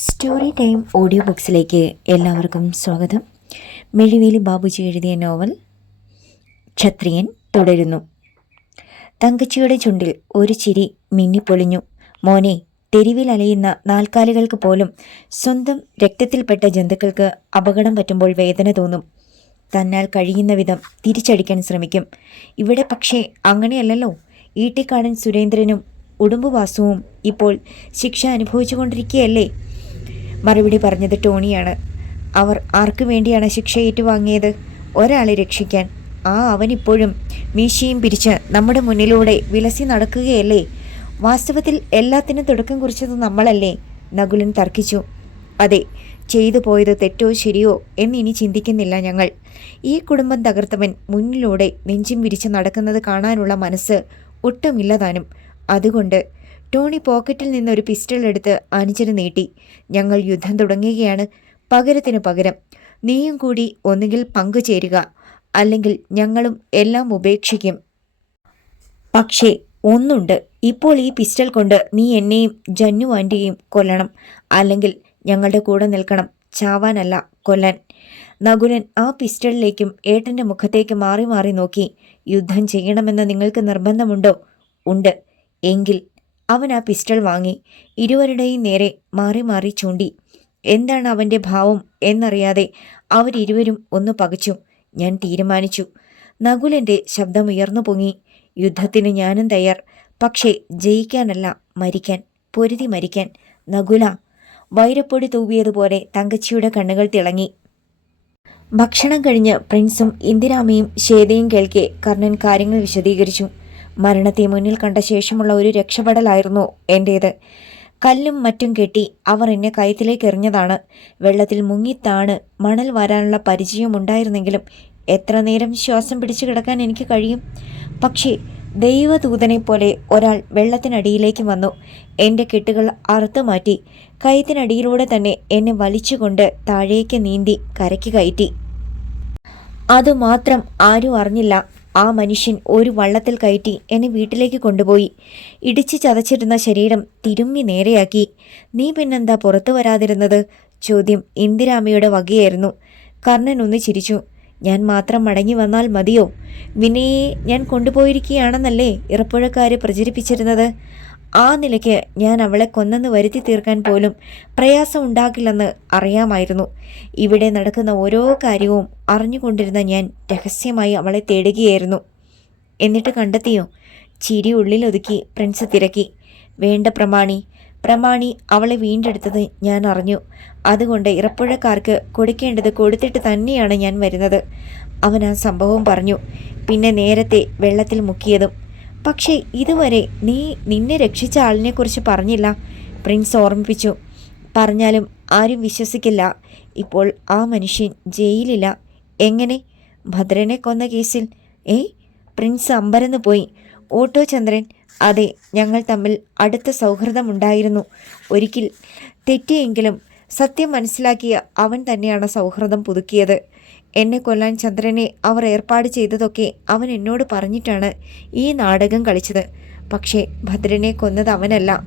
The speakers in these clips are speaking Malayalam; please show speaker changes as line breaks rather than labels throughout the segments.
സ്റ്റോറി ടൈം ഓഡിയോ ബുക്സിലേക്ക് എല്ലാവർക്കും സ്വാഗതം. മെഴിവേലി ബാബുജി എഴുതിയ നോവൽ ക്ഷത്രിയൻ തുടരുന്നു. തങ്കച്ചിയുടെ ചുണ്ടിൽ ഒരു ചിരി മിന്നിപ്പൊളിഞ്ഞു മോനെ തെരുവിൽ അലയുന്ന നാൽക്കാലികൾക്ക് പോലും സ്വന്തം രക്തത്തിൽപ്പെട്ട ജന്തുക്കൾക്ക് അപകടം പറ്റുമ്പോൾ വേദന തോന്നും. തന്നാൽ കഴിയുന്ന വിധം തിരിച്ചടിക്കാൻ ശ്രമിക്കും. ഇവിടെ പക്ഷേ അങ്ങനെയല്ലല്ലോ. ഈട്ടിക്കാടൻ സുരേന്ദ്രനും ഉടുമ്പുവാസവും ഇപ്പോൾ ശിക്ഷ അനുഭവിച്ചുകൊണ്ടിരിക്കുകയല്ലേ? മറുപടി പറഞ്ഞത് ടോണിയാണ്. അവർ ആർക്കു വേണ്ടിയാണ് ശിക്ഷ ഏറ്റുവാങ്ങിയത്? ഒരാളെ രക്ഷിക്കാൻ. ആ അവനിപ്പോഴും മീശയും പിരിച്ച് നമ്മുടെ മുന്നിലൂടെ വിലസി നടക്കുകയല്ലേ? വാസ്തവത്തിൽ എല്ലാത്തിനും തുടക്കം കുറിച്ചത് നമ്മളല്ലേ? നകുലൻ തർക്കിച്ചു. അതെ ചെയ്തു പോയത് തെറ്റോ ശരിയോ എന്നിനി ചിന്തിക്കുന്നില്ല ഞങ്ങൾ. ഈ കുടുംബം തകർത്തവൻ മുന്നിലൂടെ നെഞ്ചും വിരിച്ച് നടക്കുന്നത് കാണാനുള്ള മനസ്സ് ഒട്ടുമില്ലതാനും അതുകൊണ്ട് ടോണി പോക്കറ്റിൽ നിന്ന് ഒരു പിസ്റ്റൾ എടുത്ത് അനുജന് നീട്ടി. ഞങ്ങൾ യുദ്ധം തുടങ്ങുകയാണ്. പകരത്തിന് പകരം. നീയും കൂടി ഒന്നുകിൽ പങ്കുചേരുക അല്ലെങ്കിൽ ഞങ്ങളും എല്ലാം ഉപേക്ഷിക്കും. പക്ഷേ ഒന്നുണ്ട്. ഇപ്പോൾ ഈ പിസ്റ്റൾ കൊണ്ട് നീ എന്നെയും ജന്നു ആന്റിയെയും കൊല്ലണം. അല്ലെങ്കിൽ ഞങ്ങളുടെ കൂടെ നിൽക്കണം. ചാവാനല്ല കൊല്ലാൻ. നകുലൻ ആ പിസ്റ്റളിലേക്കും ഏട്ടന്റെ മുഖത്തേക്ക് മാറി മാറി നോക്കി. യുദ്ധം ചെയ്യണമെന്ന് നിങ്ങൾക്ക് നിർബന്ധമുണ്ടോ? ഉണ്ട്. എങ്കിൽ അവൻ ആ പിസ്റ്റൾ വാങ്ങി. ഇരുവരുടെയും നേരെ മാറി മാറി ചൂണ്ടി. എന്താണ് അവന്റെ ഭാവം എന്നറിയാതെ അവരിരുവരും ഒന്ന് പകച്ചു. ഞാൻ തീരുമാനിച്ചു. നകുലന്റെ ശബ്ദം ഉയർന്നു പൊങ്ങി. യുദ്ധത്തിന് ഞാനും തയ്യാർ. പക്ഷേ ജയിക്കാനല്ല മരിക്കാൻ പൊരുതി മരിക്കാൻ. നകുല വൈരപ്പൊടി തൂവിയതുപോലെ തങ്കച്ചിയുടെ കണ്ണുകൾ തിളങ്ങി. ഭക്ഷണം കഴിഞ്ഞ് പ്രിൻസും ഇന്ദിരാമയും ശ്വേതയും കേൾക്കെ കർണൻ കാര്യങ്ങൾ വിശദീകരിച്ചു. മരണത്തെ മുന്നിൽ കണ്ട ശേഷമുള്ള ഒരു രക്ഷപ്പെടലായിരുന്നു എന്റേത് കല്ലും മറ്റും കെട്ടി അവർ എന്നെ കയത്തിലേക്ക് എറിഞ്ഞതാണ്. വെള്ളത്തിൽ മുങ്ങിത്താണ് മണൽ വരാനുള്ള പരിചയമുണ്ടായിരുന്നെങ്കിലും എത്ര നേരം ശ്വാസം പിടിച്ചു കിടക്കാൻ എനിക്ക് കഴിയും? പക്ഷേ ദൈവദൂതനെ പോലെ ഒരാൾ വെള്ളത്തിനടിയിലേക്ക് വന്നു. എന്റെ കെട്ടുകൾ അറുത്തു മാറ്റി. കയത്തിനടിയിലൂടെ തന്നെ എന്നെ വലിച്ചുകൊണ്ട് താഴേക്ക് നീന്തി കരയ്ക്ക് കയറ്റി. അതുമാത്രം ആരും അറിഞ്ഞില്ല. ആ മനുഷ്യൻ ഒരു വള്ളത്തിൽ കയറ്റി എന്നെ വീട്ടിലേക്ക് കൊണ്ടുപോയി. ഇടിച്ചു ചതച്ചിരുന്ന ശരീരം തിരുമ്മി നേരെയാക്കി. നീ പിന്നെന്താ പുറത്തു വരാതിരുന്നത്? ചോദ്യം ഇന്ദിരാമയുടെ വകയായിരുന്നു. കർണൻ ഒന്ന് ചിരിച്ചു. ഞാൻ മാത്രം മടങ്ങി വന്നാൽ മതിയോ? വിനയെ ഞാൻ കൊണ്ടുപോയിരിക്കുകയാണെന്നല്ലേ ഇറപ്പുഴക്കാർ പ്രചരിപ്പിച്ചിരുന്നത്? ആ നിലയ്ക്ക് ഞാൻ അവളെ കൊന്നെന്ന് വരുത്തി തീർക്കാൻ പോലും പ്രയാസം ഉണ്ടാകില്ലെന്ന് അറിയാമായിരുന്നു. ഇവിടെ നടക്കുന്ന ഓരോ കാര്യവും അറിഞ്ഞുകൊണ്ടിരുന്ന ഞാൻ രഹസ്യമായി അവളെ തേടുകയായിരുന്നു. എന്നിട്ട് കണ്ടെത്തിയോ? ചിരി ഉള്ളിലൊതുക്കി പ്രിൻസ് തിരക്കി. വേണ്ട പ്രമാണി. പ്രമാണി അവളെ വീണ്ടെടുത്തത് ഞാൻ അറിഞ്ഞു. അതുകൊണ്ട് ഇറപ്പുഴക്കാർക്ക് കൊടുക്കേണ്ടത് കൊടുത്തിട്ട് തന്നെയാണ് ഞാൻ വരുന്നത് അവൻ ആ സംഭവം പറഞ്ഞു. പിന്നെ നേരത്തെ വെള്ളത്തിൽ മുക്കിയതും പക്ഷേ ഇതുവരെ നീ നിന്നെ രക്ഷിച്ച ആളിനെക്കുറിച്ച് പറഞ്ഞില്ല. പ്രിൻസ് ഓർമ്മിപ്പിച്ചു. പറഞ്ഞാലും ആരും വിശ്വസിക്കില്ല. ഇപ്പോൾ ആ മനുഷ്യൻ ജയിലില്ല എങ്ങനെ? ഭദ്രനെ കൊന്ന കേസിൽ. ഏയ് പ്രിൻസ് അമ്പരന്ന് പോയി. ഓട്ടോ ചന്ദ്രൻ അതെ ഞങ്ങൾ തമ്മിൽ അടുത്ത സൗഹൃദമുണ്ടായിരുന്നു. ഒരിക്കൽ തെറ്റിയെങ്കിലും സത്യം മനസ്സിലാക്കിയ അവൻ തന്നെയാണ് സൗഹൃദം പുതുക്കിയത്. എന്നെ കൊല്ലാൻ ചന്ദ്രനെ അവർ ഏർപ്പാട് ചെയ്തതൊക്കെ അവൻ എന്നോട് പറഞ്ഞിട്ടാണ് ഈ നാടകം കളിച്ചത്. പക്ഷേ ഭദ്രനെ കൊന്നത് അവനല്ല.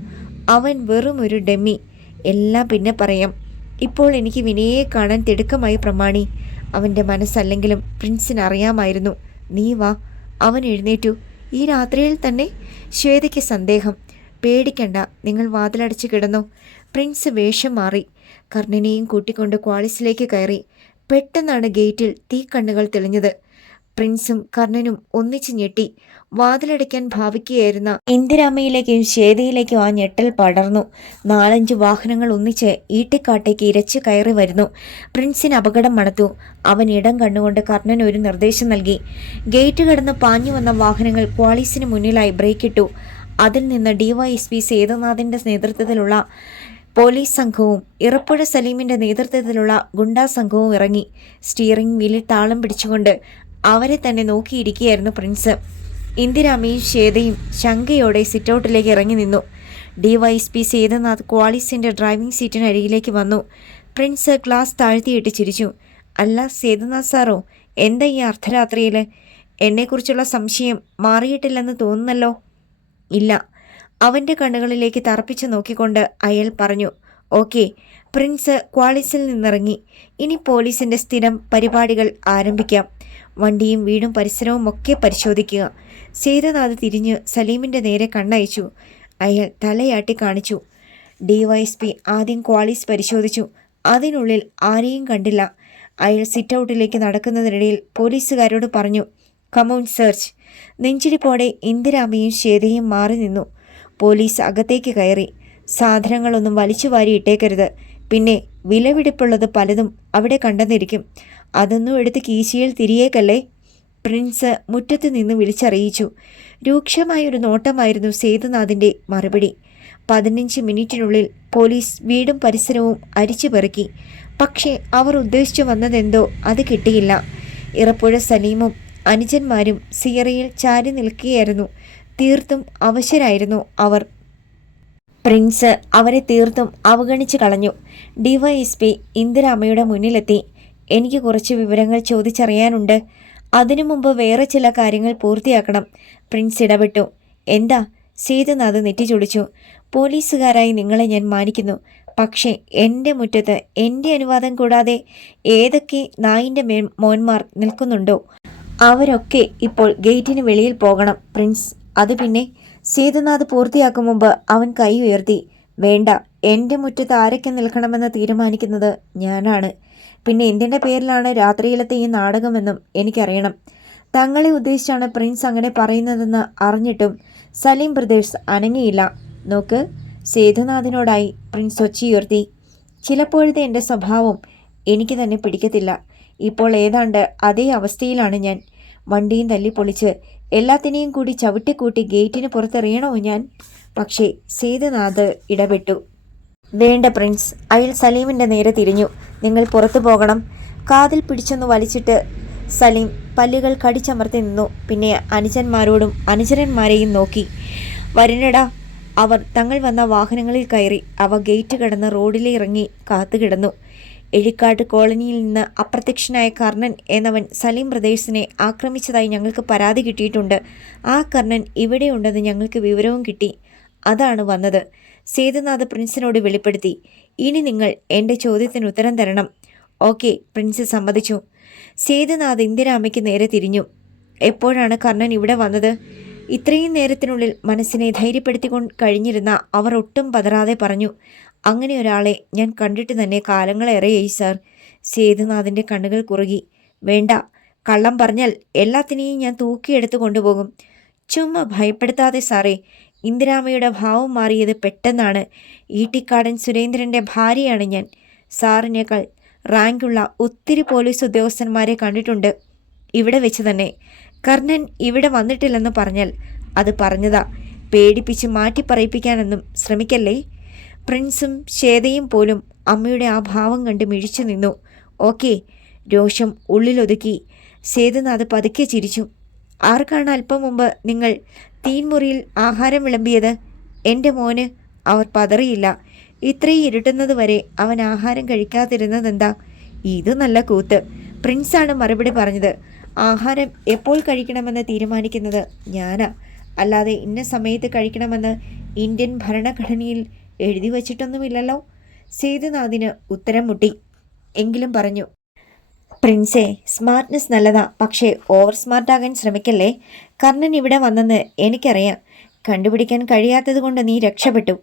അവൻ വെറും ഒരു ഡെമ്മി. എല്ലാം പിന്നെ പറയാം. ഇപ്പോൾ എനിക്ക് വിനയെ കാണാൻ തിടുക്കമായി പ്രമാണി. അവന്റെ മനസ്സല്ലെങ്കിലും പ്രിൻസിന് അറിയാമായിരുന്നു. നീ വാ. അവൻ എഴുന്നേറ്റു. ഈ രാത്രിയിൽ തന്നെ ശ്വേതയ്ക്ക് സന്ദേഹം. പേടിക്കണ്ട. നിങ്ങൾ വാതിലടച്ച് കിടന്നു. പ്രിൻസ് വേഷം മാറി. കർണനെയും കൂട്ടിക്കൊണ്ട് ക്വാളിസിലേക്ക് കയറി. പെട്ടെന്നാണ് ഗേറ്റിൽ തീക്കണ്ണുകൾ തെളിഞ്ഞത്. പ്രിൻസും കർണനും ഒന്നിച്ച് ഞെട്ടി. വാതിലടയ്ക്കാൻ ഭാവിക്കുകയായിരുന്ന ഇന്ദിരാമയിലേക്കും ശ്വേതയിലേക്കും ആ ഞെട്ടൽ പടർന്നു. നാലഞ്ച് വാഹനങ്ങൾ ഒന്നിച്ച് ഈട്ടിക്കാട്ടേക്ക് ഇരച്ചു കയറി വരുന്നു. പ്രിൻസിന് അപകടം മണത്തു. അവൻ ഇടം കണ്ടുകൊണ്ട് കർണൻ ഒരു നിർദ്ദേശം നൽകി. ഗേറ്റ് കടന്ന് പാഞ്ഞു വന്ന വാഹനങ്ങൾ ക്വാളീസിന് മുന്നിലായി ബ്രേക്കിട്ടു. അതിൽ നിന്ന് ഡിവൈഎസ്പി സേതുനാഥിന്റെ നേതൃത്വത്തിലുള്ള പോലീസ് സംഘവും ഇറപ്പുഴ സലീമിന്റെ നേതൃത്വത്തിലുള്ള ഗുണ്ടാ സംഘവും ഇറങ്ങി സ്റ്റിയറിംഗ് വീലിൽ താളം പിടിച്ചുകൊണ്ട് അവരെ തന്നെ നോക്കിയിരിക്കുകയായിരുന്നു പ്രിൻസ്. ഇന്ദിരാമയും ശ്വേതയും ശങ്കയോടെ സിറ്റൗട്ടിലേക്ക് ഇറങ്ങി നിന്നു. ഡിവൈഎസ്പി സേതുനാഥ് ക്വാളിസിന്റെ ഡ്രൈവിംഗ് സീറ്റിനരികിലേക്ക് വന്നു. പ്രിൻസ് ഗ്ലാസ് താഴ്ത്തിയിട്ട് ചിരിച്ചു. അല്ല സേതുനാഥ് സാറോ എന്താ ഈ അർദ്ധരാത്രിയിൽ എന്നെക്കുറിച്ചുള്ള സംശയം മാറിയിട്ടില്ലെന്ന് തോന്നുന്നല്ലോ? ഇല്ല അവന്റെ കണ്ണുകളിലേക്ക് തറപ്പിച്ചു നോക്കിക്കൊണ്ട് അയാൾ പറഞ്ഞു ഓക്കെ പ്രിൻസ് ക്വാളിസിൽ നിന്നിറങ്ങി. ഇനി പോലീസിന്റെ സ്ഥിരം പരിപാടികൾ ആരംഭിക്കാം. വണ്ടിയും വീടും പരിസരവും ഒക്കെ പരിശോധിക്കുക. സേതുനാഥ് തിരിഞ്ഞ് സലീമിന്റെ നേരെ കണ്ണയച്ചു. അയാൾ തലയാട്ടി കാണിച്ചു. ഡിവൈഎസ്പി ആദ്യം ക്വാളിസ് പരിശോധിച്ചു. അതിനുള്ളിൽ ആരെയും കണ്ടില്ല. അയാൾ സിറ്റ് ഔട്ടിലേക്ക് നടക്കുന്നതിനിടയിൽ പോലീസുകാരോട് പറഞ്ഞു കമൗൺ സെർച്ച്. നെഞ്ചിടിപ്പോടെ ഇന്ദിരാമയും ശ്വേതയും മാറി നിന്നു. പോലീസ് അകത്തേക്ക് കയറി. സാധനങ്ങളൊന്നും വലിച്ചു വാരി ഇട്ടേക്കരുത്. പിന്നെ വിലപിടിപ്പുള്ളത് പലതും അവിടെ കണ്ടെന്നിരിക്കും. അതൊന്നും എടുത്ത് കീശിയിൽ തിരിയേക്കല്ലേ? പ്രിൻസ് മുറ്റത്ത് നിന്ന് വിളിച്ചറിയിച്ചു. രൂക്ഷമായൊരു നോട്ടമായിരുന്നു സേതുനാഥിന്റെ മറുപടി. പതിനഞ്ച് മിനിറ്റിനുള്ളിൽ പോലീസ് വീടും പരിസരവും അരിച്ചു പെറുക്കി. പക്ഷേ അവർ ഉദ്ദേശിച്ചു വന്നതെന്തോ അത് കിട്ടിയില്ല. ഇറപ്പുഴ സലീമും അനുജന്മാരും സിയറയിൽ ചാരി നിൽക്കുകയായിരുന്നു. തീർത്തും അവശരായിരുന്നു അവർ. പ്രിൻസ് അവരെ തീർത്തും അവഗണിച്ചു കളഞ്ഞു. ഡിവൈഎസ്പി ഇന്ദിരാമ്മയുടെ മുന്നിലെത്തി. എനിക്ക് കുറച്ച് വിവരങ്ങൾ ചോദിച്ചറിയാനുണ്ട്. അതിനു മുമ്പ് വേറെ ചില കാര്യങ്ങൾ പൂർത്തിയാക്കണം. പ്രിൻസ് ഇടപെട്ടു. എന്താ? സേതുനാഥ് നെറ്റിച്ചൊടിച്ചു പോലീസുകാരായി നിങ്ങളെ ഞാൻ മാനിക്കുന്നു. പക്ഷേ എന്റെ മുറ്റത്ത് എന്റെ അനുവാദം കൂടാതെ ഏതൊക്കെ നായിന്റെ മേ മോന്മാർ നിൽക്കുന്നുണ്ടോ? അവരൊക്കെ ഇപ്പോൾ ഗേറ്റിന് വെളിയിൽ പോകണം പ്രിൻസ്. അത് പിന്നെ സേതുനാഥ് പൂർത്തിയാക്കും മുമ്പ് അവൻ കൈ ഉയർത്തി വേണ്ട എന്റെ മുറ്റത്ത് ആരൊക്കെ നിൽക്കണമെന്ന് തീരുമാനിക്കുന്നത് ഞാനാണ്. പിന്നെ എന്തിന്റെ പേരിലാണ് രാത്രിയിലത്തെ ഈ നാടകമെന്നും എനിക്കറിയണം. തങ്ങളെ ഉദ്ദേശിച്ചാണ് പ്രിൻസ് അങ്ങനെ പറയുന്നതെന്ന് അറിഞ്ഞിട്ടും സലീം ബ്രദേഴ്സ് അനങ്ങിയില്ല. നോക്ക് സേതുനാഥിനോടായി പ്രിൻസ് ഒച്ചയുയർത്തി ചിലപ്പോഴത്തെ എന്റെ സ്വഭാവം എനിക്ക് തന്നെ പിടിക്കത്തില്ല. ഇപ്പോൾ ഏതാണ്ട് അതേ അവസ്ഥയിലാണ് ഞാൻ. വണ്ടിയും തല്ലി പൊളിച്ച് എല്ലാത്തിനെയും കൂടി ചവിട്ടിക്കൂട്ടി ഗേറ്റിന് പുറത്തെറിയണോ ഞാൻ? പക്ഷേ സേതുനാഥ് ഇടപെട്ടു. വേണ്ട പ്രിൻസ് അയാൾ സലീമിന്റെ നേരെ തിരിഞ്ഞു. നിങ്ങൾ പുറത്തു പോകണം. കാതിൽ പിടിച്ചൊന്ന് വലിച്ചിട്ട് സലീം പല്ലുകൾ കടിച്ചമർത്തി നിന്നു. പിന്നെ അനുജന്മാരോടും അനുചരന്മാരെയും നോക്കി. വരണടാ അവർ തങ്ങൾ വന്ന വാഹനങ്ങളിൽ കയറി. അവ ഗേറ്റ് കടന്ന് റോഡിലേ ഇറങ്ങി കാത്തുകിടന്നു എഴിക്കാട്ട് കോളനിയിൽ നിന്ന് അപ്രത്യക്ഷനായ കർണൻ എന്നവൻ സലീം ബ്രദേഴ്സിനെ ആക്രമിച്ചതായി ഞങ്ങൾക്ക് പരാതി കിട്ടിയിട്ടുണ്ട്. ആ കർണൻ ഇവിടെയുണ്ടെന്ന് ഞങ്ങൾക്ക് വിവരവും കിട്ടി. അതാണ് വന്നത്. സേതുനാഥ് പ്രിൻസിനോട് വെളിപ്പെടുത്തി. ഇനി നിങ്ങൾ എന്റെ ചോദ്യത്തിന് ഉത്തരം തരണം. ഓക്കെ പ്രിൻസ് സമ്മതിച്ചു. സേതുനാഥ് ഇന്ദിരാമയ്ക്ക് നേരെ തിരിഞ്ഞു. എപ്പോഴാണ് കർണൻ ഇവിടെ വന്നത്? ഇത്രയും നേരത്തിനുള്ളിൽ മനസ്സിനെ ധൈര്യപ്പെടുത്തിക്കൊണ്ട് കഴിഞ്ഞിരുന്ന അവർ ഒട്ടും പതറാതെ പറഞ്ഞു. അങ്ങനെ ഒരാളെ ഞാൻ കണ്ടിട്ട് തന്നെ കാലങ്ങളേറെയായി സാർ. സേതുനാഥിന്റെ കണ്ണുകൾ കുറുകി. വേണ്ട കള്ളം പറഞ്ഞാൽ എല്ലാത്തിനെയും ഞാൻ തൂക്കിയെടുത്ത് കൊണ്ടുപോകും. ചുമ്മാ ഭയപ്പെടുത്താതെ സാറേ. ഇന്ദിരാമയുടെ ഭാവം മാറിയത് പെട്ടെന്നാണ്. ഈട്ടിക്കാടൻ സുരേന്ദ്രന്റെ ഭാര്യയാണ് ഞാൻ. സാറിനേക്കാൾ റാങ്കുള്ള ഒത്തിരി പോലീസ് ഉദ്യോഗസ്ഥന്മാരെ കണ്ടിട്ടുണ്ട്. ഇവിടെ വെച്ച് തന്നെ. കർണൻ ഇവിടെ വന്നിട്ടില്ലെന്ന് പറഞ്ഞാൽ അത് പറഞ്ഞതാ. പേടിപ്പിച്ച് മാറ്റി പറയിപ്പിക്കാനൊന്നും ശ്രമിക്കല്ലേ? പ്രിൻസും ശ്വേതയും പോലും അമ്മയുടെ ആ ഭാവം കണ്ട് മിഴിച്ചു നിന്നു. ഓക്കെ രോഷം ഉള്ളിലൊതുക്കി. സേതുനാഥ് പതുക്കെ ചിരിച്ചു. ആർക്കാണ് അല്പം മുമ്പ് നിങ്ങൾ തീൻമുറിയിൽ ആഹാരം വിളമ്പിയത്? എന്റെ മോന് അവർ പതറിയില്ല. ഇത്രയും ഇരുട്ടുന്നത് വരെ അവൻ ആഹാരം കഴിക്കാതിരുന്നതെന്താ? ഇത് നല്ല കൂത്ത്. പ്രിൻസാണ് മറുപടി പറഞ്ഞത്. ആഹാരം എപ്പോൾ കഴിക്കണമെന്ന് തീരുമാനിക്കുന്നത് ഞാനാ. അല്ലാതെ ഇന്ന സമയത്ത് കഴിക്കണമെന്ന് ഇന്ത്യൻ ഭരണഘടനയിൽ എഴുതി വച്ചിട്ടൊന്നുമില്ലല്ലോ. സേതുനാഥിന് ഉത്തരം മുട്ടി. എങ്കിലും പറഞ്ഞു പ്രിൻസേ സ്മാർട്ട്നെസ് നല്ലതാ പക്ഷേ ഓവർ സ്മാർട്ടാകാൻ ശ്രമിക്കല്ലേ? കർണൻ ഇവിടെ വന്നെന്ന് എനിക്കറിയാം. കണ്ടുപിടിക്കാൻ കഴിയാത്തത് കൊണ്ട് നീ രക്ഷപ്പെട്ടു.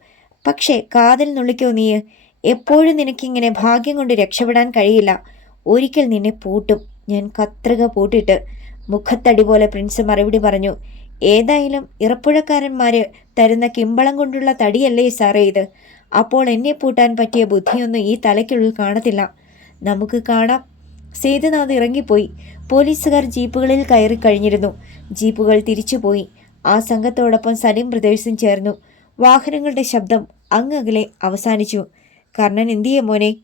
പക്ഷേ കാതിൽ നുള്ളിക്കോ നീ എപ്പോഴും നിനക്കിങ്ങനെ ഭാഗ്യം കൊണ്ട് രക്ഷപ്പെടാൻ കഴിയില്ല. ഒരിക്കൽ നിന്നെ പൂട്ടും. ഞാൻ കത്രിക പൂട്ടിട്ട് മുഖത്തടി പോലെ പ്രിൻസ് മറുപടി പറഞ്ഞു ഏതായാലും ഇറപ്പുഴക്കാരന്മാര് തരുന്ന കിമ്പളം കൊണ്ടുള്ള തടിയല്ലേ സാറേ ഇത്? അപ്പോൾ എന്നെ പൂട്ടാൻ പറ്റിയ ബുദ്ധിയൊന്നും ഈ തലയ്ക്കുള്ളിൽ കാണത്തില്ല. നമുക്ക് കാണാം. സേതുനാഥ് ഇറങ്ങിപ്പോയി. പോലീസുകാർ ജീപ്പുകളിൽ കയറി കഴിഞ്ഞിരുന്നു. ജീപ്പുകൾ തിരിച്ചുപോയി. ആ സംഘത്തോടൊപ്പം സലീം ബ്രദേഴ്സും ചേർന്നു. വാഹനങ്ങളുടെ ശബ്ദം അങ്ങകലെ അവസാനിച്ചു. കർണൻ എന്തിയെ മോനെ?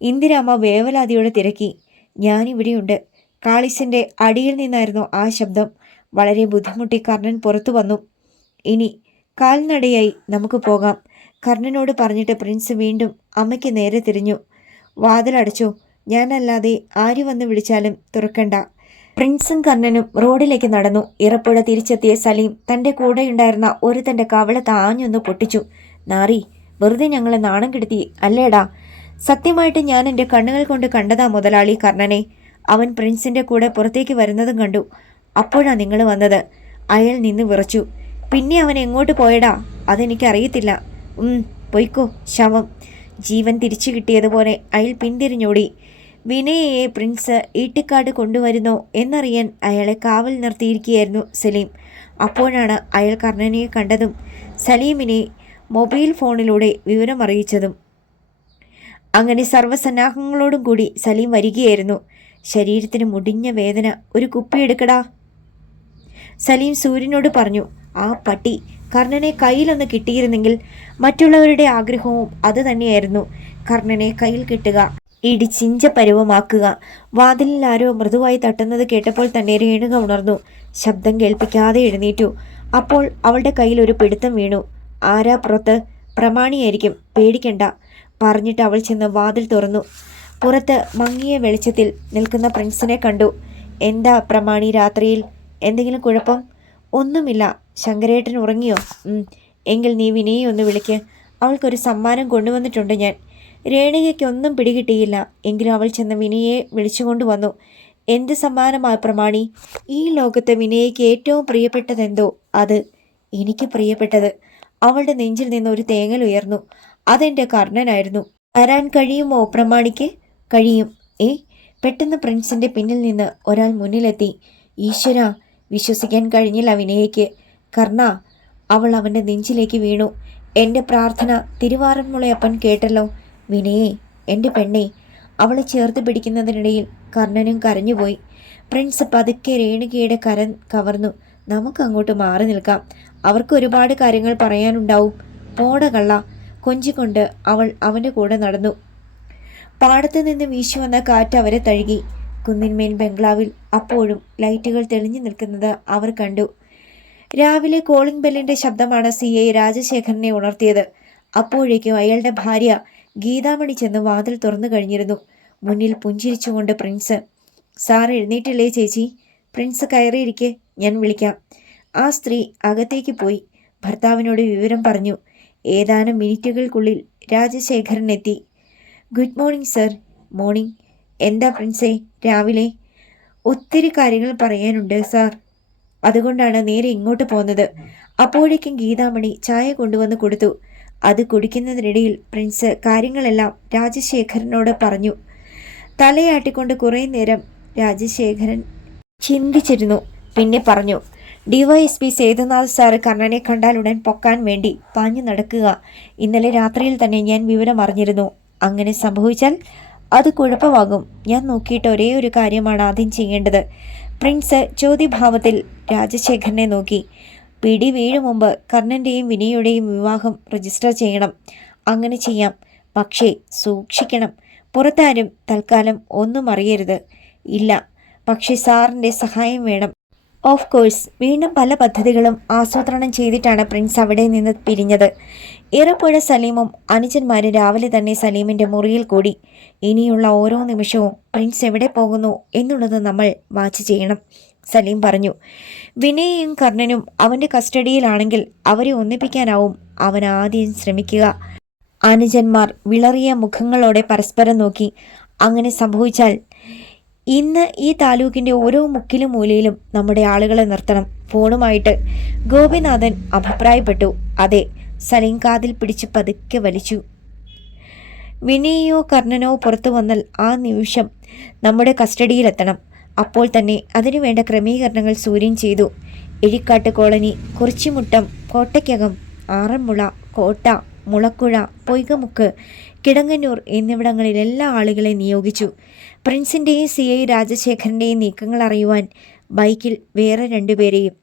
ഇന്ദിരാമ്മ വേവലാതിയോടെ തിരക്കി. ഞാനിവിടെയുണ്ട്. കാളിസിന്റെ അടിയിൽ നിന്നായിരുന്നു ആ ശബ്ദം. വളരെ ബുദ്ധിമുട്ടി കർണൻ പുറത്തു വന്നു. ഇനി കാൽനടയായി നമുക്ക് പോകാം. കർണനോട് പറഞ്ഞിട്ട് പ്രിൻസ് വീണ്ടും അമ്മയ്ക്ക് നേരെ തിരിഞ്ഞു. വാതിലടച്ചു. ഞാനല്ലാതെ ആര് വന്ന് വിളിച്ചാലും തുറക്കണ്ട. പ്രിൻസും കർണനും റോഡിലേക്ക് നടന്നു. ഇറപ്പുഴ തിരിച്ചെത്തിയ സലീം തന്റെ കൂടെയുണ്ടായിരുന്ന ഒരു തന്റെ കവള താഞ്ഞൊന്ന് പൊട്ടിച്ചു. നാറി വെറുതെ ഞങ്ങളെ നാണം കെടുത്തി അല്ലേടാ? സത്യമായിട്ട് ഞാൻ എന്റെ കണ്ണുകൾ കൊണ്ട് കണ്ടതാ മുതലാളി കർണനെ. അവൻ പ്രിൻസിന്റെ കൂടെ പുറത്തേക്ക് വരുന്നതും കണ്ടു. അപ്പോഴാ നിങ്ങൾ വന്നത്. അയാൾ നിന്ന് വിറച്ചു. പിന്നെ അവൻ എങ്ങോട്ട് പോയടാ? അതെനിക്കറിയത്തില്ല. ഉം പൊയ്ക്കോ ശവം. ജീവൻ തിരിച്ചു കിട്ടിയതുപോലെ അയാൾ പിന്തിരിഞ്ഞോടി. വിനയയെ പ്രിൻസ് ഈട്ടിക്കാട് കൊണ്ടുവരുന്നോ എന്നറിയാൻ അയാളെ കാവൽ നിർത്തിയിരിക്കുകയായിരുന്നു സലീം. അപ്പോഴാണ് അയാൾ കർണനെ കണ്ടതും സലീമിനെ മൊബൈൽ ഫോണിലൂടെ വിവരമറിയിച്ചതും. അങ്ങനെ സർവസന്നാഹങ്ങളോടും കൂടി സലീം വരികയായിരുന്നു. ശരീരത്തിന് മുടിഞ്ഞ വേദന. ഒരു കുപ്പിയെടുക്കടാ സലീം സൂര്യനോട് പറഞ്ഞു ആ പട്ടി കർണനെ കയ്യിലൊന്ന് കിട്ടിയിരുന്നെങ്കിൽ മറ്റുള്ളവരുടെ ആഗ്രഹവും അത് തന്നെയായിരുന്നു. കർണനെ കയ്യിൽ കിട്ടുക ഇടിച്ചിഞ്ച പരുവമാക്കുക വാതിലിൽ ആരോ മൃദുവായി തട്ടുന്നത് കേട്ടപ്പോൾ തന്നെ രേണുക ഉണർന്നു. ശബ്ദം കേൾപ്പിക്കാതെ എഴുന്നേറ്റു. അപ്പോൾ അവളുടെ കയ്യിൽ ഒരു പിടുത്തം വീണു. ആരാ പുറത്ത്? പ്രമാണിയായിരിക്കും. പേടിക്കണ്ട. പറഞ്ഞിട്ട് അവൾ ചെന്ന് വാതിൽ തുറന്നു. പുറത്ത് മങ്ങിയ വെളിച്ചത്തിൽ നിൽക്കുന്ന പ്രിൻസിനെ കണ്ടു. എന്താ പ്രമാണി രാത്രിയിൽ? എന്തെങ്കിലും കുഴപ്പം? ഒന്നുമില്ല. ശങ്കരേട്ടൻ ഉറങ്ങിയോ? എങ്കിൽ നീ വിനയെ ഒന്ന് വിളിക്ക്. അവൾക്കൊരു സമ്മാനം കൊണ്ടുവന്നിട്ടുണ്ട് ഞാൻ. രേണികയ്ക്കൊന്നും പിടികിട്ടിയില്ല. എങ്കിലും അവൾ ചെന്ന് വിനയെ വിളിച്ചുകൊണ്ട് വന്നു. എന്ത് സമ്മാനമാ പ്രമാണി? ഈ ലോകത്തെ വിനയയ്ക്ക് ഏറ്റവും പ്രിയപ്പെട്ടതെന്തോ? അത് എനിക്ക് പ്രിയപ്പെട്ടത്. അവളുടെ നെഞ്ചിൽ നിന്ന് ഒരു തേങ്ങൽ ഉയർന്നു. അതെന്റെ കർണനായിരുന്നു. വരാൻ കഴിയുമോ പ്രമാണിക്ക്? കഴിയും. ഏ? പെട്ടെന്ന് പ്രിൻസിന്റെ പിന്നിൽ നിന്ന് ഒരാൾ മുന്നിലെത്തി. ഈശ്വര വിശ്വസിക്കാൻ കഴിഞ്ഞില്ല വിനയയ്ക്ക്. കർണ അവൾ അവന്റെ നെഞ്ചിലേക്ക് വീണു. എന്റെ പ്രാർത്ഥന തിരുവാറന്മുളയപ്പൻ കേട്ടല്ലോ. വിനയെ എന്റെ പെണ്ണെ അവളെ ചേർത്ത് പിടിക്കുന്നതിനിടയിൽ കർണനും കരഞ്ഞുപോയി. പ്രിൻസ് പതുക്കെ രേണുകയുടെ കരൻ കവർന്നു. നമുക്ക് അങ്ങോട്ട് മാറി നിൽക്കാം. അവർക്ക് ഒരുപാട് കാര്യങ്ങൾ പറയാനുണ്ടാവും. പോട കള്ള കൊഞ്ചിക്കൊണ്ട് അവൾ അവന്റെ കൂടെ നടന്നു. പാടത്ത് നിന്ന് വീശി വന്ന കാറ്റ് അവരെ തഴുകി. കുന്നിന്മേൽ ബംഗ്ലാവിൽ അപ്പോഴും ലൈറ്റുകൾ തെളിഞ്ഞു നിൽക്കുന്നത് അവർ കണ്ടു. രാവിലെ കോളിംഗ് ബെല്ലിന്റെ ശബ്ദമാണ് സി ഐ രാജശേഖരനെ ഉണർത്തിയത്. അപ്പോഴേക്കും അയാളുടെ ഭാര്യ ഗീതാമണി ചെന്ന് വാതിൽ തുറന്നു കഴിഞ്ഞിരുന്നു. മുന്നിൽ പുഞ്ചിരിച്ചുകൊണ്ട് പ്രിൻസ് സാർ എഴുന്നേറ്റില്ലേ ചേച്ചി? പ്രിൻസ് കയറിയിരിക്കെ ഞാൻ വിളിക്കാം. ആ സ്ത്രീ അകത്തേക്ക് പോയി. ഭർത്താവിനോട് വിവരം പറഞ്ഞു. ഏതാനും മിനിറ്റുകൾക്കുള്ളിൽ രാജശേഖരൻ എത്തി. Good morning sir. മോർണിംഗ്. എന്താ പ്രിൻസേ? രാവിലെ? ഒത്തിരി കാര്യങ്ങൾ പറയാനുണ്ട് സാർ. അതുകൊണ്ടാണ് നേരെ ഇങ്ങോട്ട് പോകുന്നത് അപ്പോഴേക്കും ഗീതാമണി ചായ കൊണ്ടുവന്ന് കൊടുത്തു. അത് കുടിക്കുന്നതിനിടയിൽ പ്രിൻസ് കാര്യങ്ങളെല്ലാം രാജശേഖരനോട് പറഞ്ഞു. തലയാട്ടിക്കൊണ്ട് കുറേ നേരം രാജശേഖരൻ ചിന്തിച്ചിരുന്നു. പിന്നെ പറഞ്ഞു ഡിവൈഎസ്പി സേതുനാഥ് സാറ് കർണനെ കണ്ടാൽ ഉടൻ പൊക്കാൻ വേണ്ടി പാഞ്ഞു നടക്കുക. ഇന്നലെ രാത്രിയിൽ തന്നെ ഞാൻ വിവരം അറിഞ്ഞിരുന്നു അങ്ങനെ സംഭവിച്ചാൽ അത് കുഴപ്പമാകും. ഞാൻ നോക്കിയിട്ട് ഒരേ ഒരു കാര്യമാണ് ആദ്യം ചെയ്യേണ്ടത്. പ്രിൻസ് ചോദ്യഭാവത്തിൽ രാജശേഖരനെ നോക്കി. പിടി വീഴും മുമ്പ് കർണന്റെയും വിനയുടെയും വിവാഹം രജിസ്റ്റർ ചെയ്യണം. അങ്ങനെ ചെയ്യാം. പക്ഷേ സൂക്ഷിക്കണം. പുറത്താരും തൽക്കാലം ഒന്നും അറിയരുത്. ഇല്ല. പക്ഷേ സാറിന്റെ സഹായം വേണം. ഓഫ് കോഴ്സ് വീണ്ടും പല പദ്ധതികളും ആസൂത്രണം ചെയ്തിട്ടാണ് പ്രിൻസ് അവിടെ നിന്ന് പിരിഞ്ഞത്. ഇറപ്പുഴ സലീമും അനുജന്മാരും രാവിലെ തന്നെ സലീമിന്റെ മുറിയിൽ കൂടി. ഇനിയുള്ള ഓരോ നിമിഷവും പ്രിൻസ് എവിടെ പോകുന്നു എന്നുള്ളത് നമ്മൾ വാച്ച് ചെയ്യണം സലീം പറഞ്ഞു. വിനയും കർണനും അവന്റെ കസ്റ്റഡിയിലാണെങ്കിൽ അവരെ ഒന്നിപ്പിക്കാനാവും അവൻ ആദ്യം ശ്രമിക്കുക. അനുജന്മാർ വിളറിയ മുഖങ്ങളോടെ പരസ്പരം നോക്കി. അങ്ങനെ സംഭവിച്ചാൽ ഇന്ന് ഈ താലൂക്കിന്റെ ഓരോ മുക്കിലും മൂലയിലും നമ്മുടെ ആളുകളെ നിർത്തണം. ഫോണുമായിട്ട് ഗോപിനാഥൻ അഭിപ്രായപ്പെട്ടു. അതെ സലീം കാതിൽ പിടിച്ച് പതുക്കെ വലിച്ചു. വിനയോ കർണനോ പുറത്തു വന്നാൽ ആ നിമിഷം നമ്മുടെ കസ്റ്റഡിയിലെത്തണം. അപ്പോൾ തന്നെ അതിനുവേണ്ട ക്രമീകരണങ്ങൾ സൂര്യൻ ചെയ്തു. എഴിക്കാട്ട് കോളനി കുറിച്ചിമുട്ടം കോട്ടയ്ക്കകം ആറന്മുള കോട്ട മുളക്കുഴ പൊയ്കമുക്ക് കിടങ്ങന്നൂർ എന്നിവിടങ്ങളിൽ എല്ലാ ആളുകളെ നിയോഗിച്ചു. പ്രിൻസിന്റെയും സി ഐ രാജശേഖരന്റെയും നീക്കങ്ങൾ അറിയുവാൻ ബൈക്കിൽ വേറെ രണ്ടുപേരെയും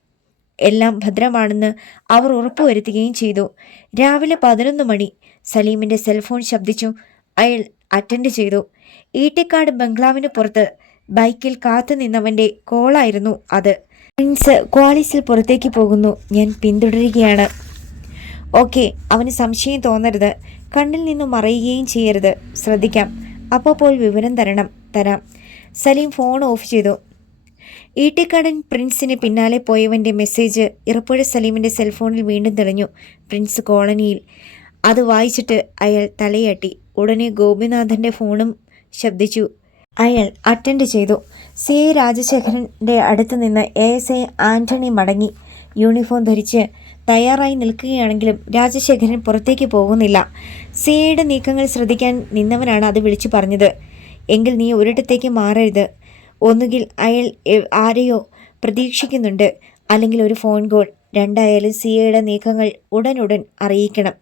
എല്ലാം ഭദ്രമാണെന്ന് അവർ ഉറപ്പുവരുത്തുകയും ചെയ്തു. രാവിലെ പതിനൊന്ന് മണി സലീമിന്റെ സെൽഫോൺ ശബ്ദിച്ചു അയാൾ അറ്റൻഡ് ചെയ്തു. ഈട്ടിക്കാട് ബംഗ്ലാവിന് പുറത്ത് ബൈക്കിൽ കാത്തു നിന്നവന്റെ കോളായിരുന്നു അത്. പ്രിൻസ് ക്വാളിസിൽ പുറത്തേക്ക് പോകുന്നു. ഞാൻ പിന്തുടരുകയാണ്. ഓക്കെ അവന് സംശയം തോന്നരുത്. കണ്ണിൽ നിന്നും മറയുകയും ചെയ്യരുത്. ശ്രദ്ധിക്കാം. അപ്പോൾ പോൽ വിവരം തരണം. തരാം. സലീം ഫോൺ ഓഫ് ചെയ്തു. ഈട്ടിക്കാടൻ പ്രിൻസിന് പിന്നാലെ പോയവന്റെ മെസ്സേജ് ഇറപ്പുഴ സലീമിന്റെ സെൽഫോണിൽ വീണ്ടും തെളിഞ്ഞു. പ്രിൻസ് കോളനിയിൽ അത് വായിച്ചിട്ട് അയാൾ തലയാട്ടി. ഉടനെ ഗോപിനാഥന്റെ ഫോണും ശബ്ദിച്ചു. അയാൾ അറ്റൻഡ് ചെയ്തു. സി. രാജശേഖരന്റെ അടുത്ത് നിന്ന് എ. എസ്. ഐ. ആന്റണി മടങ്ങി. യൂണിഫോം ധരിച്ച് തയ്യാറായി നിൽക്കുകയാണെങ്കിലും രാജശേഖരൻ പുറത്തേക്ക് പോകുന്നില്ല. സി എയുടെ നീക്കങ്ങൾ ശ്രദ്ധിക്കാൻ നിന്നവനാണ് അത് വിളിച്ചു പറഞ്ഞത്. എങ്കിൽ നീ ഒരിടത്തേക്ക് മാറരുത്. ഒന്നുകിൽ അയാൾ ആരെയോ പ്രതീക്ഷിക്കുന്നുണ്ട്. അല്ലെങ്കിൽ ഒരു ഫോൺ കോൾ. രണ്ടായാലും സി എയുടെ നീക്കങ്ങൾ ഉടനുടൻ അറിയിക്കണം.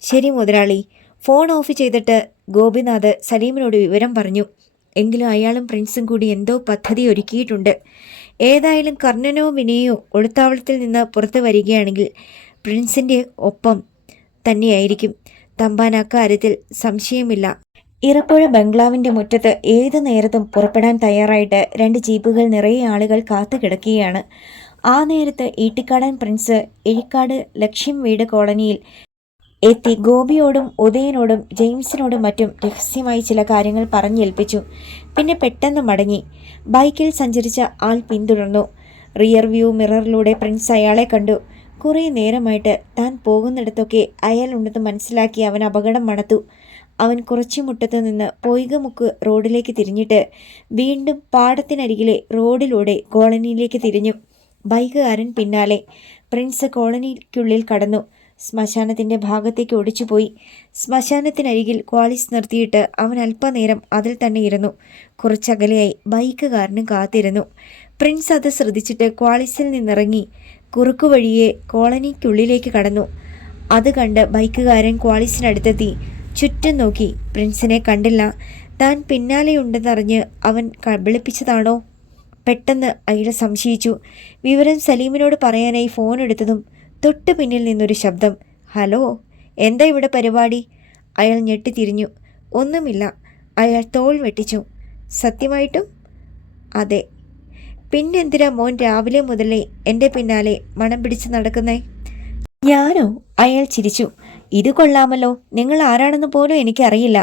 ശരി മുതലാളി. ഫോൺ ഓഫ് ചെയ്തിട്ട് ഗോപിനാഥ് സലീമിനോട് വിവരം പറഞ്ഞു. എങ്കിലും അയാളും പ്രിൻസും കൂടി എന്തോ പദ്ധതി ഒരുക്കിയിട്ടുണ്ട്. ഏതായാലും കർണനോ വിനയോ ഒളിത്താവളത്തിൽ നിന്ന് പുറത്തു വരികയാണെങ്കിൽ പ്രിൻസിന്റെ ഒപ്പം തന്നെയായിരിക്കും. തമ്പാൻ അക്കാര്യത്തിൽ സംശയമില്ല. ഇറപ്പുഴ ബംഗ്ലാവിന്റെ മുറ്റത്ത് ഏതു നേരത്തും പുറപ്പെടാൻ തയ്യാറായിട്ട് രണ്ട് ജീപ്പുകൾ നിറയെ ആളുകൾ കാത്തു കിടക്കുകയാണ്. ആ നേരത്ത് ഈട്ടിക്കാടൻ പ്രിൻസ് എഴിക്കാട് ലക്ഷ്യം വീട് കോളനിയിൽ എത്തി ഗോപിയോടും ഉദയനോടും ജെയിംസിനോടും മറ്റും രഹസ്യമായി ചില കാര്യങ്ങൾ പറഞ്ഞേൽപ്പിച്ചു പിന്നെ പെട്ടെന്ന് മടങ്ങി. ബൈക്കിൽ സഞ്ചരിച്ച ആൾ പിന്തുടർന്നു. റിയർ വ്യൂ മിററിലൂടെ പ്രിൻസ് അയാളെ കണ്ടു. കുറേ നേരമായിട്ട് താൻ പോകുന്നിടത്തൊക്കെ അയാളുണ്ടെന്ന് മനസ്സിലാക്കി അവൻ അപകടം മണത്തു. അവൻ കുറച്ചു മുട്ടത്ത് നിന്ന് പൊയ്കമുക്ക് റോഡിലേക്ക് തിരിഞ്ഞിട്ട് വീണ്ടും പാടത്തിനരികിലെ റോഡിലൂടെ കോളനിയിലേക്ക് തിരിഞ്ഞു. ബൈക്കുകാരൻ പിന്നാലെ പ്രിൻസ് കോളനിക്കുള്ളിൽ കടന്നു. ശ്മശാനത്തിന്റെ ഭാഗത്തേക്ക് ഒടിച്ചുപോയി. ശ്മശാനത്തിനരികിൽ ക്വാളിസ് നിർത്തിയിട്ട് അവൻ അല്പനേരം അതിൽ തന്നെ ഇരുന്നു. കുറച്ചകലെയായി ബൈക്കുകാരനും കാത്തിരുന്നു. പ്രിൻസ് അത് ശ്രദ്ധിച്ചിട്ട് ക്വാളിസിൽ നിന്നിറങ്ങി കുറുക്കുവഴിയെ കോളനിക്കുള്ളിലേക്ക് കടന്നു. അത് കണ്ട് ബൈക്കുകാരൻ ക്വാളിസിനടുത്തെത്തി. ചുറ്റും നോക്കി. പ്രിൻസിനെ കണ്ടില്ല. താൻ പിന്നാലെയുണ്ടെന്നറിഞ്ഞ് അവൻ കബളിപ്പിച്ചതാണോ പെട്ടെന്ന് അയാൾ സംശയിച്ചു. വിവരം സലീമിനോട് പറയാനായി ഫോൺ എടുത്തതും തൊട്ടു പിന്നിൽ നിന്നൊരു ശബ്ദം ഹലോ എന്താ ഇവിടെ പരിപാടി? അയാൾ ഞെട്ടിത്തിരിഞ്ഞു ഒന്നുമില്ല. അയാൾ തോൾ വെട്ടിച്ചു. സത്യമായിട്ടും? അതെ. പിന്നെന്തിനാ മോൻ രാവിലെ മുതലേ എന്റെ പിന്നാലെ മണം പിടിച്ച് നടക്കുന്നേ? ഞാനോ? അയാൾ ചിരിച്ചു. ഇത് കൊള്ളാമല്ലോ. നിങ്ങൾ ആരാണെന്ന് പോലും എനിക്കറിയില്ല.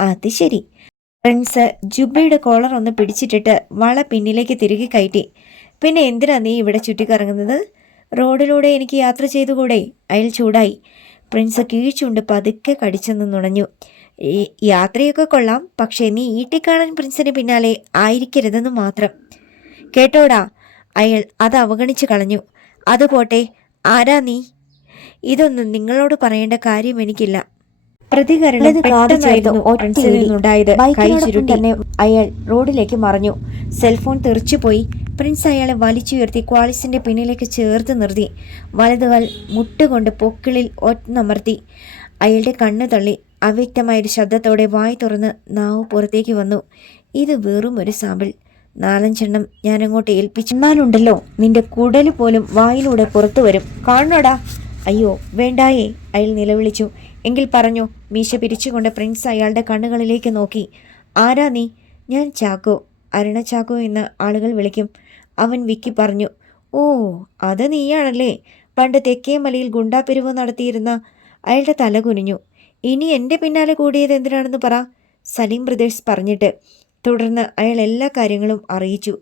അത് ശരി. ഫ്രണ്ട്സ് ജുബയുടെ കോളർ ഒന്ന് പിടിച്ചിട്ടിട്ട് വള പിന്നിലേക്ക് തിരികെ കയറ്റി. പിന്നെ എന്തിനാ നീ ഇവിടെ ചുറ്റിക്കറങ്ങുന്നത്? റോഡിലൂടെ എനിക്ക് യാത്ര ചെയ്തുകൂടെ? അയാൾ ചൂടായി. പ്രിൻസ് കീഴ്ചുണ്ട് പതുക്കെ കടിച്ചെന്ന് നുണഞ്ഞു. ഈ യാത്രയൊക്കെ കൊള്ളാം പക്ഷേ നീ ഈട്ടിക്കാണൻ പ്രിൻസിന് പിന്നാലെ ആയിരിക്കരുതെന്ന് മാത്രം. കേട്ടോടാ അയാൾ അത് അവഗണിച്ചു കളഞ്ഞു. അത് പോട്ടെ ആരാ നീ? ഇതൊന്നും നിങ്ങളോട് പറയേണ്ട കാര്യം എനിക്കില്ല. പ്രതികരണം പെട്ടെന്നായിരുന്നു അയാൾ റോഡിലേക്ക് മറഞ്ഞു. സെൽഫോൺ തെറിച്ചുപോയി. പ്രിൻസ് അയാളെ വലിച്ചുയർത്തി ക്വാളിസിന്റെ പിന്നിലേക്ക് ചേർത്ത് നിർത്തി. വലതുകാൽ മുട്ടുകൊണ്ട് പൊക്കിളിൽ ഒറ്റമർത്തി അയാളുടെ കണ്ണു തള്ളി. അവ്യക്തമായൊരു ശബ്ദത്തോടെ വായി തുറന്ന് നാവ് പുറത്തേക്ക് വന്നു. ഇത് വെറും ഒരു സാമ്പിൾ. നാലഞ്ചെണ്ണം ഞാനങ്ങോട്ട് ഏൽപ്പിച്ചെന്നാലുണ്ടല്ലോ നിന്റെ കുടൽ പോലും വായിലൂടെ പുറത്തു വരും. കാണണോടാ? അയ്യോ വേണ്ടായേ അയാൾ നിലവിളിച്ചു. എങ്കിൽ പറഞ്ഞു മീശ പിരിച്ചുകൊണ്ട് പ്രിൻസ് അയാളുടെ കണ്ണുകളിലേക്ക് നോക്കി. ആരാ നീ? ഞാൻ ചാക്കോ. അരുണ ചാക്കോ എന്ന് ആളുകൾ വിളിക്കും. അവൻ വിക്കി പറഞ്ഞു ഓ അത് നീയാണല്ലേ. പണ്ട് തെക്കേ മലയിൽ ഗുണ്ടാപിരിവ് നടത്തിയിരുന്ന അയാളുടെ തല കുനിഞ്ഞു. ഇനി എന്റെ പിന്നാലെ കൂടിയത് എന്തിനാണെന്ന് പറ സലീം ബ്രദേഴ്സ് പറഞ്ഞിട്ട് തുടർന്ന് അയാൾ എല്ലാ കാര്യങ്ങളും അറിയിച്ചു.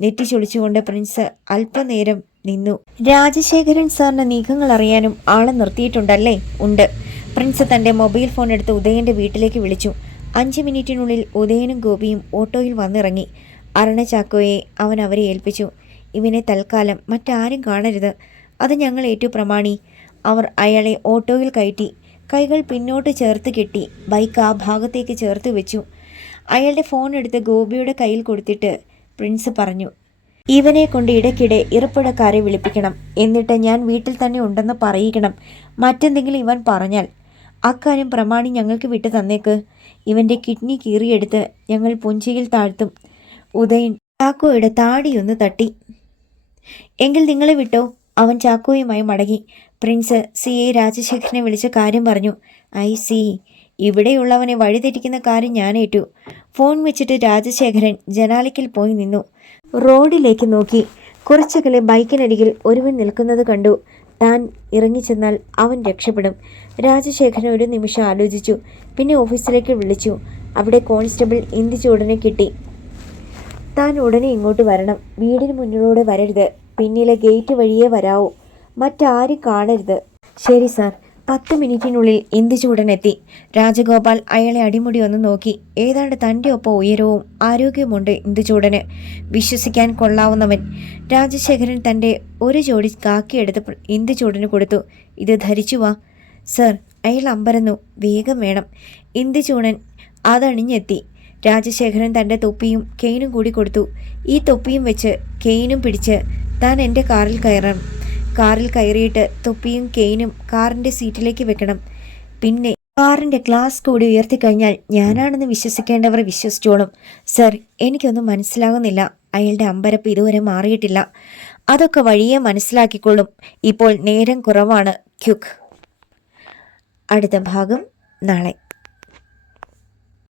നെറ്റി ചൊളിച്ചുകൊണ്ട് പ്രിൻസ് അല്പനേരം നിന്നു. രാജശേഖരൻ സാറിന് നീക്കങ്ങൾ അറിയാനും ആളെ നിർത്തിയിട്ടുണ്ടല്ലേ? ഉണ്ട്. പ്രിൻസ് തന്റെ മൊബൈൽ ഫോൺ എടുത്ത് ഉദയന്റെ വീട്ടിലേക്ക് വിളിച്ചു. അഞ്ച് മിനിറ്റിനുള്ളിൽ ഉദയനും ഗോപിയും ഓട്ടോയിൽ വന്നിറങ്ങി. അരുണ ചാക്കോയെ അവൻ അവരെ ഏൽപ്പിച്ചു. ഇവനെ തൽക്കാലം മറ്റാരും കാണരുത്. അത് ഞങ്ങൾ ഏറ്റു പ്രമാണി. അവർ അയാളെ ഓട്ടോയിൽ കയറ്റി കൈകൾ പിന്നോട്ട് ചേർത്ത് കെട്ടി ബൈക്ക് ആ ഭാഗത്തേക്ക് ചേർത്ത് വെച്ചു. അയാളുടെ ഫോൺ എടുത്ത് ഗോപിയുടെ കയ്യിൽ കൊടുത്തിട്ട് പ്രിൻസ് പറഞ്ഞു ഇവനെ കൊണ്ട് ഇടയ്ക്കിടെ ഇറപ്പിടക്കാരെ വിളിപ്പിക്കണം. എന്നിട്ട് ഞാൻ വീട്ടിൽ തന്നെ ഉണ്ടെന്ന് പറയിക്കണം. മറ്റെന്തെങ്കിലും ഇവൻ പറഞ്ഞാൽ അക്കാര്യം പ്രമാണി ഞങ്ങൾക്ക് വിട്ടു തന്നേക്ക് ഇവന്റെ കിഡ്നി കീറിയെടുത്ത് ഞങ്ങൾ പുഞ്ചയിൽ താഴ്ത്തും. ഉദയൻ ചാക്കോയുടെ താടിയൊന്ന് തട്ടി. എങ്കിൽ നിങ്ങളെ വിട്ടോ? അവൻ ചാക്കോയുമായി മടങ്ങി. Prince C. എ. രാജശേഖരനെ വിളിച്ച കാര്യം പറഞ്ഞു. I C. ഇവിടെയുള്ളവനെ വഴിതെറ്റിക്കുന്ന കാര്യം ഞാനേറ്റു. ഫോൺ വെച്ചിട്ട് രാജശേഖരൻ ജനാലയ്ക്കിൽ പോയി നിന്നു. റോഡിലേക്ക് നോക്കി. കുറച്ചകലെ ബൈക്കിനരികിൽ ഒരുവൻ നിൽക്കുന്നത് കണ്ടു. താൻ ഇറങ്ങിച്ചെന്നാൽ അവൻ രക്ഷപ്പെടും. രാജശേഖരൻ ഒരു നിമിഷം ആലോചിച്ചു. പിന്നെ ഓഫീസിലേക്ക് വിളിച്ചു. അവിടെ കോൺസ്റ്റബിൾ ഇന്ത്യ ഉടനെ കിട്ടി. താൻ ഉടനെ ഇങ്ങോട്ട് വരണം. വീടിന് മുന്നിലൂടെ വരരുത്. പിന്നിലെ ഗേറ്റ് വഴിയേ വരാവൂ. മറ്റാരും കാണരുത്. ശരി സാർ. പത്ത് മിനിറ്റിനുള്ളിൽ ഇന്ദുചൂടൻ ചൂടനെത്തി രാജഗോപാൽ അയാളെ അടിമുടി ഒന്ന് നോക്കി. ഏതാണ്ട് തന്റെ ഒപ്പം ഉയരവും ആരോഗ്യവുമുണ്ട് ഇന്ദുചൂടന് വിശ്വസിക്കാൻ കൊള്ളാവുന്നവൻ. രാജശേഖരൻ തന്റെ ഒരു ജോഡി കാക്കിയെടുത്ത് ഇന്ദുചൂടന് കൊടുത്തു. ഇത് ധരിച്ചു വാ. സർ അയാൾ അമ്പരന്നു. വേഗം വേണം. ഇന്ദുചൂടൻ അതണിഞ്ഞെത്തി. രാജശേഖരൻ തന്റെ തൊപ്പിയും കെയിനും കൂടി കൊടുത്തു. ഈ തൊപ്പിയും വെച്ച് കെയിനും പിടിച്ച് താൻ എന്റെ കാറിൽ കയറണം. കാറിൽ കയറിയിട്ട് തൊപ്പിയും കെയിനും കാറിന്റെ സീറ്റിലേക്ക് വെക്കണം. പിന്നെ കാറിന്റെ ഗ്ലാസ് കൂടി ഉയർത്തിക്കഴിഞ്ഞാൽ ഞാനാണെന്ന് വിശ്വസിക്കേണ്ടവർ വിശ്വസിച്ചോളും. സർ എനിക്കൊന്നും മനസ്സിലാകുന്നില്ല. അയാളുടെ അമ്പരപ്പ് ഇതുവരെ മാറിയിട്ടില്ല. അതൊക്കെ വഴിയെ മനസ്സിലാക്കിക്കൊള്ളും. ഇപ്പോൾ നേരം കുറവാണ്. ക്യുക്ക്. അടുത്ത ഭാഗം നാളെ.